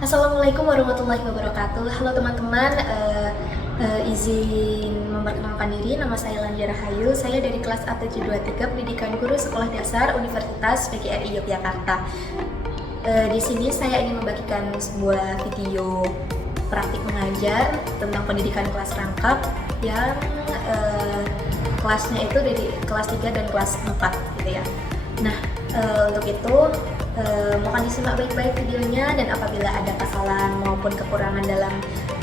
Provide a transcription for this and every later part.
Assalamualaikum warahmatullahi wabarakatuh. Halo teman-teman, izin memperkenalkan diri. Nama saya Landia Rahayu. Saya dari kelas ATJ23 Pendidikan Guru Sekolah Dasar Universitas PGRI Yogyakarta. Di sini saya ingin membagikan sebuah video praktik mengajar tentang pendidikan kelas rangkap yang kelasnya itu dari kelas 3 dan kelas 4 gitu ya. Nah, untuk itu mohon disimak baik-baik videonya, dan apabila ada kesalahan maupun kekurangan dalam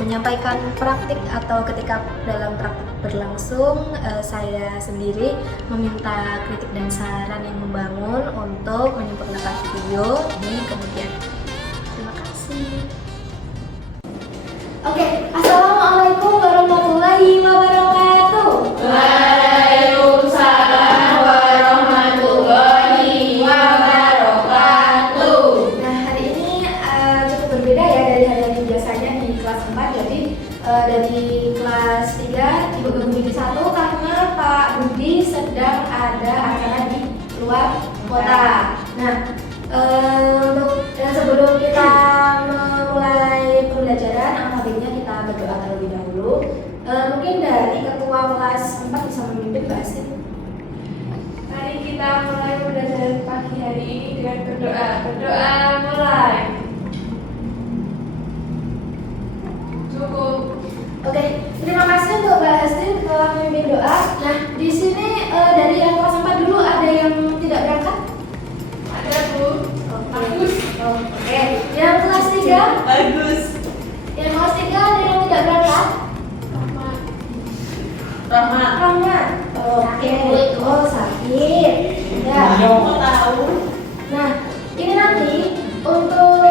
menyampaikan praktik atau ketika dalam praktik berlangsung, saya sendiri meminta kritik dan saran yang membangun untuk menyempurnakan video di kemudian. Terima kasih. Oke, assalamualaikum warahmatullahi wabarakatuh. Waalaikumsalam warahmatullahi wabarakatuh. Nah, hari ini cukup berbeda ya dari hari-hari biasanya di kelas 4. Jadi dari kelas 3 Ibu Budi di 1 karena Pak Budi sedang ada acara di luar kota. Nah, sebelum kita memulai pembelajaran, alhamdulillah kita berdoa terlebih dahulu. Mungkin dari ketua kelas 4 bisa memimpin Mbak Asin. Mari kita mulai pembelajaran pagi hari ini dengan berdoa. Berdoa mulai. Cukup. Oke, terima kasih untuk Mbak Astrid telah memimpin doa. Nah, di sini dari yang kelas 4 dulu ada yang tidak berangkat? Ada Bu. Bagus. Oke, yang kelas 3? Bagus. Yang kelas 3 ada yang tidak berangkat? Rahmat. Rahmat. Oke. Oh, sakit. Ya. Mau tahu? Nah, ini nanti untuk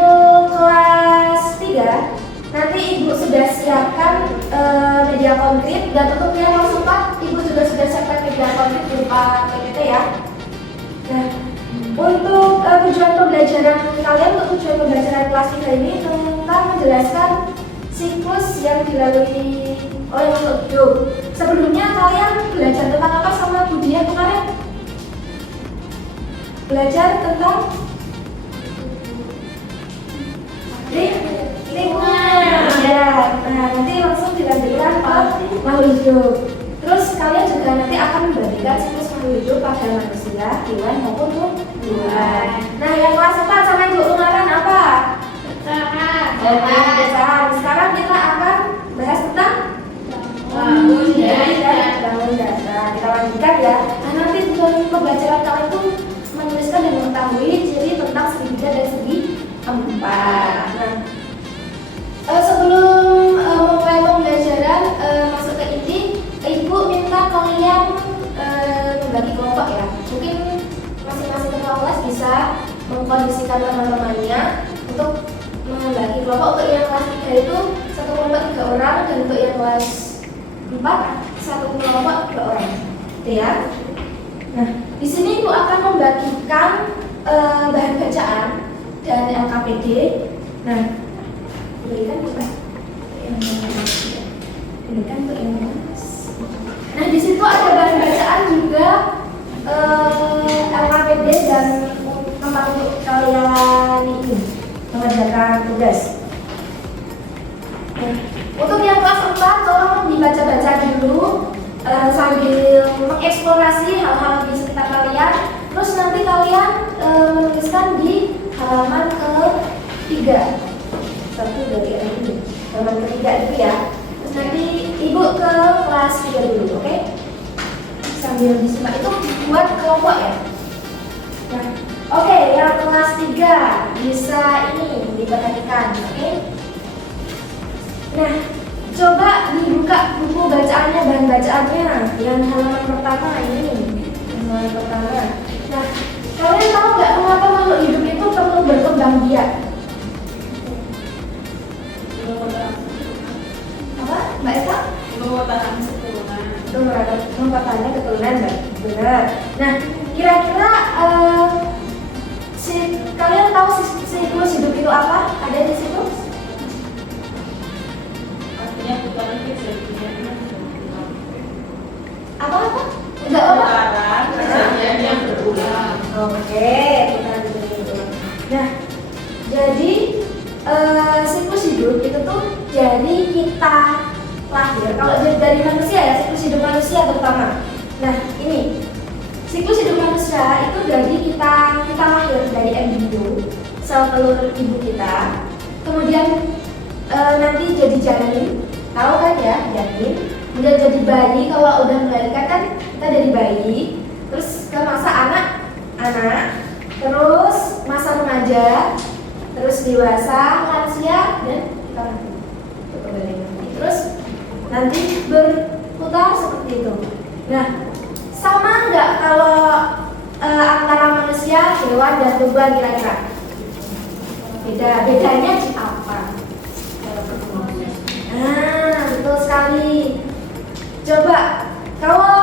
kelas 3 nanti Ibu sudah siapkan media konkret, dan untuk yang kelas 4 Ibu juga sudah siapkan media konkret berupa PPT ya. Nah, untuk tujuan pembelajaran kalian, untuk tujuan pembelajaran kelas 3 ini tentang menjelaskan siklus yang dilalui oleh makhluk hidup. Sebelumnya kalian belajar tentang apa sama Bu Dia kemarin? Belajar tentang lingkungan. Ya, nah nanti langsung dilanjutkan ke makhluk hidup. Terus kalian juga nanti akan membagikan siklus makhluk hidup pada manusia, hewan maupun tumbuhan. Nah, yang kelas 4 sama Ibu kemarin apa? Bertahan. Sekarang kita akan bahas tentang bangun dasar. Kita lanjutkan ya. Nah, nanti tujuan pembelajaran kalian tuh menuliskan dan mengetahui ciri tentang segi 3 dan segi 4. Nah, sebelum memulai pembelajaran masuk ke inti, Ibu minta kalian membagi kelompok ya. Mungkin masing-masing ketua kelas bisa mengkondisikan teman-temannya untuk membagi kelompok. Untuk yang kelas 3 itu satu kelompok 3 orang, dan untuk yang kelas 4 satu kelompok 2 orang. Gitu ya. Nah, di sini Ibu akan membagikan bahan bacaan dan LKPD. Nah, berikan untuk yang berikan untuk yang mas. Nah, di situ ada bahan bacaan juga, LKPD dan tempat untuk kalian ini mengerjakan tugas. Nah, untuk yang kelas 4 tolong dibaca-baca dulu sambil mengeksplorasi hal-hal di sekitar kalian. Terus nanti kalian menuliskan di halaman ke-3. Satu dari ini, halaman ke-3 itu ya. Terus nanti Ibu ke kelas 3 dulu, oke? Sambil disimak, itu buat kelompok ya. Nah, oke, yang kelas 3 bisa ini diperhatikan, oke? Nah, coba dibuka buku bacaannya, bahan bacaannya yang halaman pertama ini. Halaman pertama. Nah, kalian tahu nggak mengapa makhluk hidup itu perlu berkembang biak? Apa, Mbak Eva? Itu mempertahankan keturunan, Mbak. Benar. Nah, kira-kira kalian tahu siklus hidup itu apa? Ada di situ? Apa? Enggak apa? Kejadian yang berulang. Oke, kita berulang. Nah, jadi hidup itu tuh dari kita lahir. Kalau dari manusia ya, siklus hidup manusia terutama. Nah ini siklus hidup manusia itu dari kita lahir dari embryo, sel telur ibu kita, kemudian nanti jadi janin, tahu kan ya janin, kemudian jadi bayi. Kalau udah melahirkan kan kita jadi bayi, terus ke masa anak, terus masa remaja, terus dewasa, lansia, dan kita mati. Itu kembali nanti. Terus nanti berputar seperti itu. Nah, sama nggak kalau antara manusia, hewan, dan tumbuhan kira-kira? Bedanya di apa? Nah, betul sekali. Coba kalau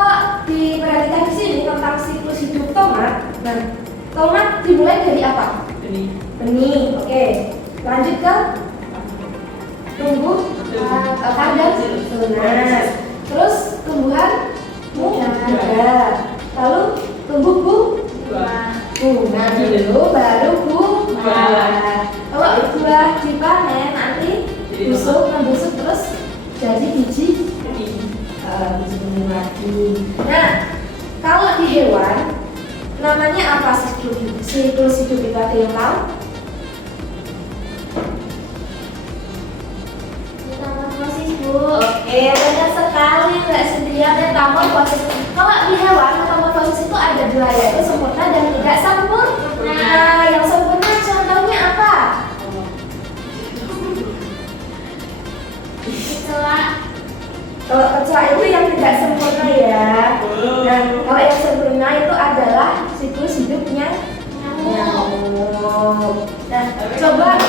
diperhatikan di sini tentang siklus hidup tomat. Nah, tomat dimulai dari apa? Benih. Oke. Lanjut ke tumbuh akar dan tunas. Terus tumbuhan ada. Lalu tumbuh bunga dulu, baru buah. Kalau buah dipanen nanti membusuk terus jadi biji benih lagi. Nah, kalau di hewan namanya apa siklus hidup itu, ada yang tahu? Metamorfosis, Bu. Oke, banyak sekali Mbak Cynthia, metamorfosis. Kalau di hewan metamorfosis itu ada dua, yaitu sempurna dan tidak sempurna. Nah, yang sempurna contohnya apa? Kalau kecoa itu yang tidak sempurna ya. Nah, kalau yang sempurna itu adalah siklus hidupnya nyamuk. Nah, coba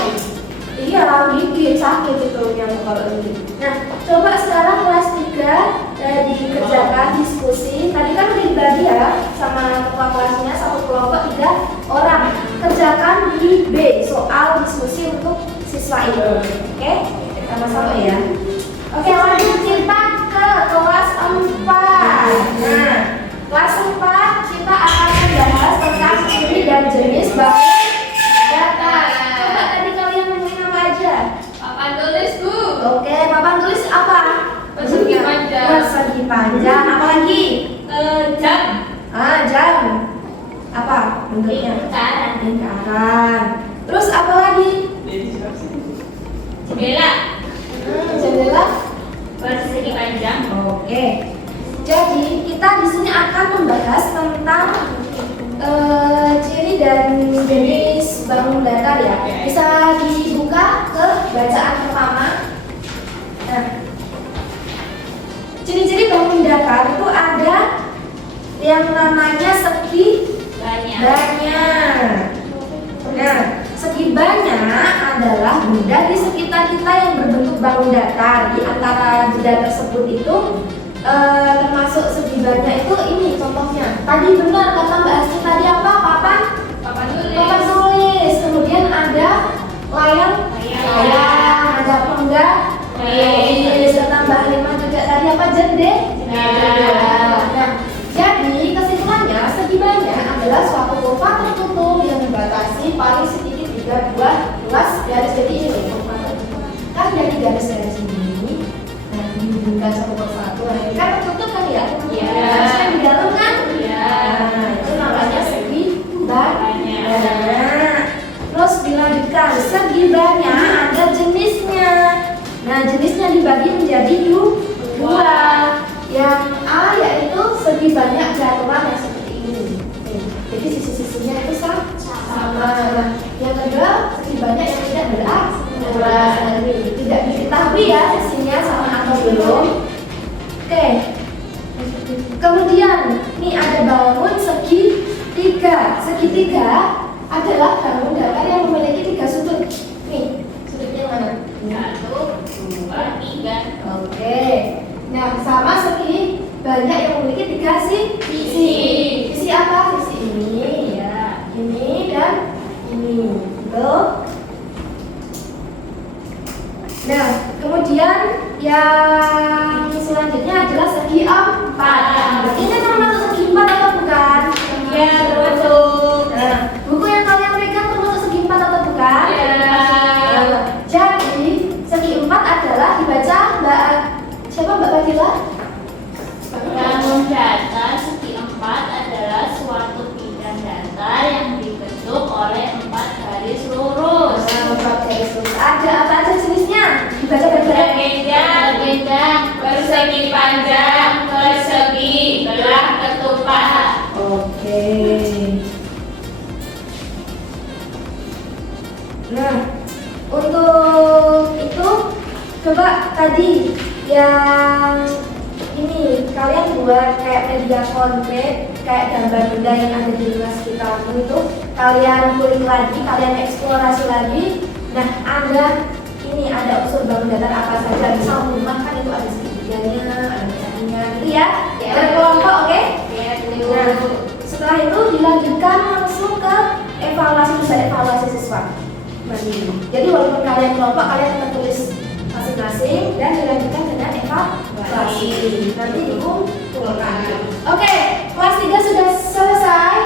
gigit sakit itu nyamuk kalau ini. Nah, coba sekarang kelas 3 dikerjakan diskusi. Tadi kan udah dibagi ya sama ketua kelasnya, satu kelompok 3 orang. Kerjakan di B, soal diskusi untuk siswa ini. Oke? Sama-sama ya. Oke, lanjut kita ke kelas 4. Nah, kelas 4 kita akan membahas tentang ciri dan jenis bangun data. Coba tadi kalian nemuin apa aja? Papan tulis, Bu. Oke, papan tulis apa? Persegi panjang. Persegi panjang. Apa lagi? Jam. Jam. Apa bentuknya? Lingkaran. Terus apa lagi? Jendela. Jendela. Persegi panjang. Oke. Jadi kita di sini akan membahas tentang ciri dan jenis bangun datar ya. Bisa dibuka ke bacaan pertama. Nah, ciri-ciri bangun datar itu ada yang namanya segi banyak. Nah, segi banyak adalah benda di sekitar kita yang berbentuk bangun datar. Di antara benda tersebut itu termasuk segi banyak itu ini contohnya. Tadi benar kata Mbak Asti tadi apa? Papan tulis. Kemudian ada layang, ada penggal. Bisa tambah 5 juga tadi apa? Nah, jadi kesimpulannya segi banyak adalah suatu kurva tertutup yang membatasi paling sedikit 3 buah luas garis. Jadi ini kan dari garis-garis ini, nah dihubungkan satu persatu. Nah ini kan tertutup kan ya? Iya. Harusnya di dalam kan? Iya. Nah, itu namanya segi banyak. Terus dilanjutkan, segi banyak ada jenisnya. Nah jenisnya dibagi menjadi dua. Yang A yaitu segi banyak beraturan yang seperti ini. Jadi sisi-sisinya itu sama. Nah, yang kedua segi banyak yang tidak beraturan. Tidak diketahui ya sisinya sama atau belum. Oke. Kemudian nih ada bangun segitiga. Segitiga adalah bangun datar yang memiliki 3 sudut. Nih sudutnya mana? 1, 2, 3. Oke. Nah, sama segi banyak yang memiliki 3 sisi. Sisi apa? Sisi ini, ya. Ini dan ini. Betul. Nah, kemudian yang selanjutnya adalah segi 4. Ini termasuk segi 4 atau bukan? Ya, termasuk. Nah, buku yang kalian pegang termasuk segi 4 atau bukan? Ya. Jadi Siapa Mbak Fadila? Bangun datar segi 4 adalah suatu bidang datar yang dibentuk oleh 4 garis lurus. Empat garis lurus. Ada apa aja jenisnya? Dibaca bareng-bareng. Bergedang, persegi panjang, persegi, belah ketupat. Oke. Nah, untuk itu coba tadi yang ini kalian buat kayak media konkret, kayak gambar benda yang ada di luar sekitarmu itu kalian kulik lagi, kalian eksplorasi lagi. Nah, ada unsur bangun datar apa saja. Misal rumah kan itu ada segitiganya, ada meternya, gitu ya. Berkelompok, oke? Nah, setelah itu dilanjutkan langsung ke evaluasi, bisa evaluasi siswa. Jadi walaupun kalian kelompok, kalian tetap tulis masing-masing dan dilanjutkan dengan evaluasi. Nanti dikumpulkan. Oke, kelas 3 sudah selesai.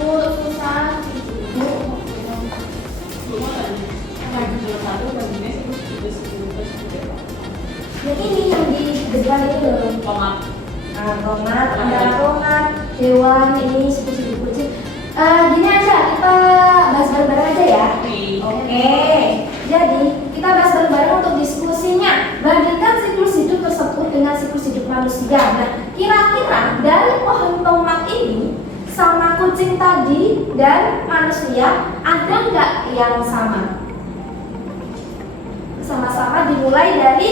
Susah. Yang ini yang di depan itu loh. Tomat, ada tomat, hewan, ini suku-suku kucing. Gini aja, kita bahas bareng-bareng aja ya. Oke. Jadi kita bahas bareng-bareng untuk diskusinya. Bandingkan siklus hidup tersebut dengan siklus hidup manusia. Nah, kira-kira dari pohon tomat ini sama kucing tadi dan manusia ada nggak yang sama? Sama-sama dimulai dari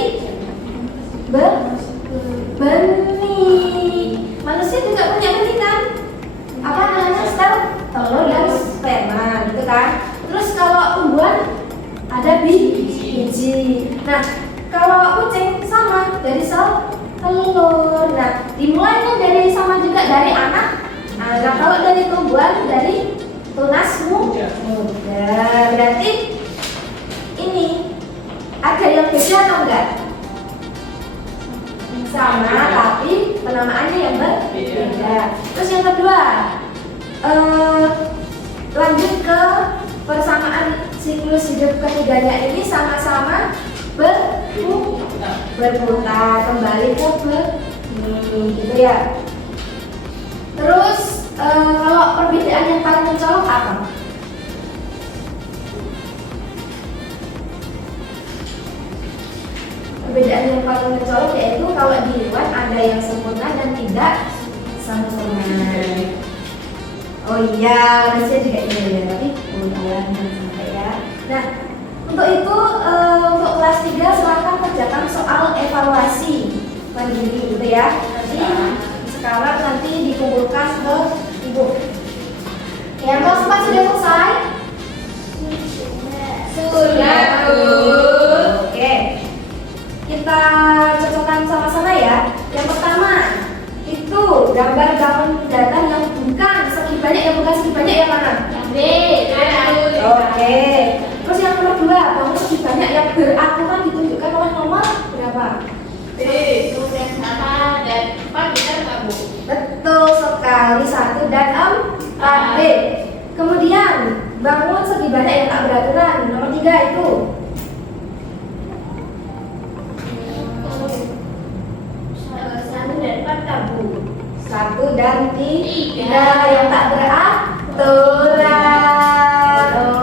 benih. Manusia juga punya benih kan? Apa namanya? Telur dan sperma gitu kan. Terus kalau tumbuhan ada biji. Nah, kalau kucing sama dari sel telur. Nah, dimulainya dari sama juga dari anak. Nah, kalau dari tumbuhan dari tunas muda. Berarti ini ada yang beda atau enggak? Sama, tapi penamaannya yang berbeda. Terus yang kedua, lanjut ke persamaan siklus hidup ketiganya ini sama-sama berputar kembali ke benih, gitu ya. Terus kalau perbedaan yang paling mencolok apa? Perbedaan yang paling mencolok yaitu kalau di hewan ada yang sempurna dan tidak sempurna. Oh iya, manusia juga ini ya, tapi jangan sampai ya. Nah, untuk itu untuk kelas 3 silakan kerjakan soal evaluasi mandiri gitu ya. Nanti sekarang nanti dikumpulkan ke ibu. Yang kelas 4 sudah selesai? Sudah, Bu. Oke. Kita cocokkan sama-sama ya. Yang pertama itu gambar bangun datar yang bukan segi banyak, yang bukan segi banyak yang mana? Yang B. Oke. Terus yang nomor 2, bangun segi banyak yang beraturan ditunjukkan oleh nomor berapa? B. Kemudian 1 dan 4 benar nggak, Bu? Betul sekali, 1 dan 4 B. Kemudian bangun segi banyak yang tak beraturan, nomor 3 itu. 1 dan 4 tabu. 1 dan 3 yang tak beraturan.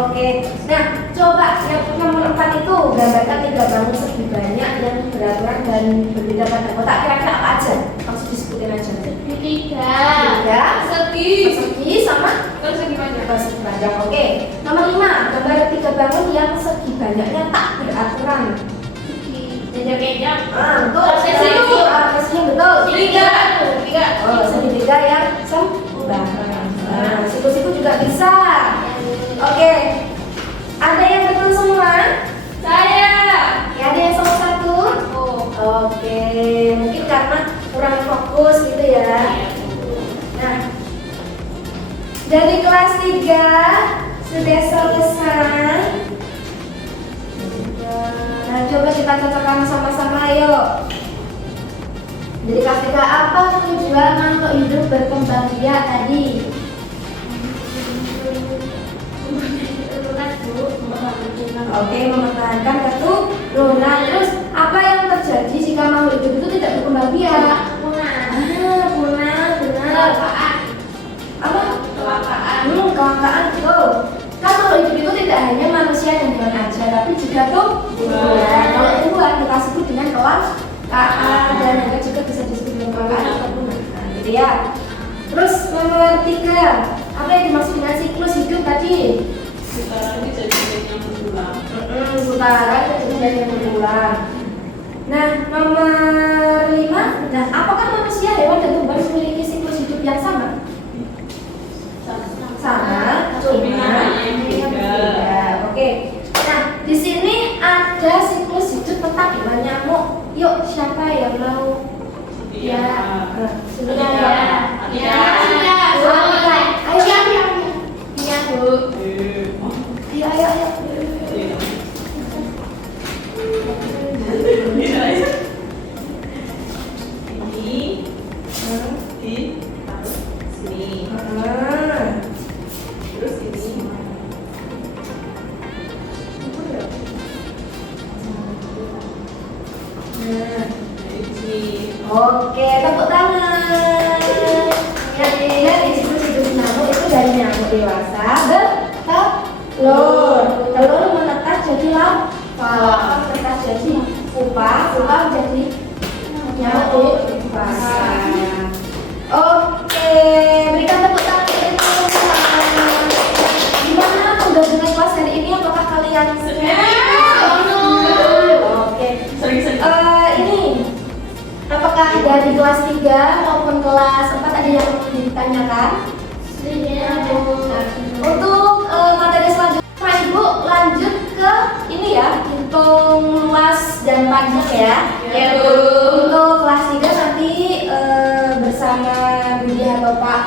Oke. Nah, coba yang nomor 4 itu gambarkan 3 bangun segi banyak yang beraturan dan berbeda pada kotak. Kira-kira apa aja? Langsung disebutin aja. 3 persegi sama Persegi panjang. persegi panjang. Oke. Nomor 5, gambar 3 bangun yang segi banyaknya tak beraturan. Kejar-kejar. Betul. Persegi. Persegi betul. 3. Oh, segitiga yang sembarang. Nah, siku-siku juga bisa. Oke. Ada yang betul semua? Saya. Ya, ada yang salah satu? Oke. Mungkin karena kurang fokus gitu ya. Nah, dari kelas 3 sudah selesai. Nah, coba kita cocokkan sama-sama yuk. Jadi kelas 3 apa tujuan makhluk hidup berkembang biak tadi? Oke, mempertahankan keturunan. Terus apa yang terjadi jika makhluk hidup itu tidak berkembang biak. Punah. Punah, benar. Kecelakaan. Apa? Kecelakaan. Kecelakaan, betul. Kan makhluk hidup itu tidak hanya manusia dan hewan aja, tapi juga tumbuhan. Kalau tumbuhan kita sebut dengan kelangkaan dan juga bisa disebut dengan kelangkaan atau punah. Nah, gitu ya. Terus nomor 3, apa yang dimaksud dengan siklus hidup tadi? Putaran kejadian yang berulang. Putaran kejadian yang berulang. Nah, nomor 5, nah apakah manusia, hewan dan tumbuhan memiliki siklus hidup yang sama? Sama, cuma yang berbeda. Oke. Nah, di sini ada siklus hidup peta hewan nyamuk. Yuk, siapa yang mau? Iya. Sudah Iya. ya. Iya. Ayo, iya Bu. Ayo. Ini ditaruh sini. Terus ini. Ini. Oke, tepuk tangan. Yang dilihat di situ hidup nyamuk itu dari nyamuk dewasa bertelur. Telur menetas jadi larva, menetas jadi pupa menjadi nyamuk dewasa. Oke, berikan tepuk tangan untuk teman-teman. Gimana tugas-tugas kelas hari ini? Apakah kalian Oke. Sering-sering. Ini apakah dari kelas 3 maupun kelas 4 ada yang ditanyakan? Untuk materi selanjutnya, Ibu lanjut ke ini ya, hitung luas dan panjang ya. Ya, Bu. Untuk kelas 3 nanti bersama Budi atau Pak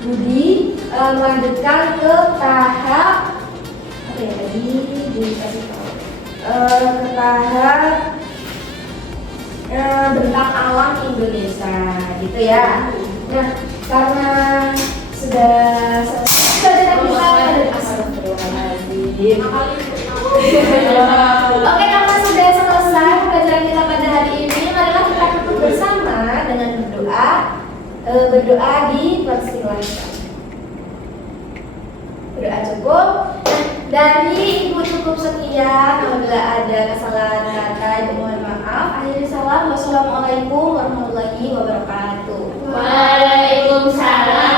Budi melanjutkan ke tahap apa ya tadi dikasih tahu ke tahap bentang alam Indonesia gitu ya. Nah, karena sudah kita Astagfirullahaladzim. Oke, karena sudah selesai pembelajaran kita pada hari ini, marilah kita tutup bersama dengan berdoa di persilahkan. Berdoa cukup. Dari Ibu cukup sekian. Apabila ada kesalahan kata, Ibu mohon maaf. Akhirnya salam. Wassalamualaikum warahmatullahi wabarakatuh. Waalaikumsalam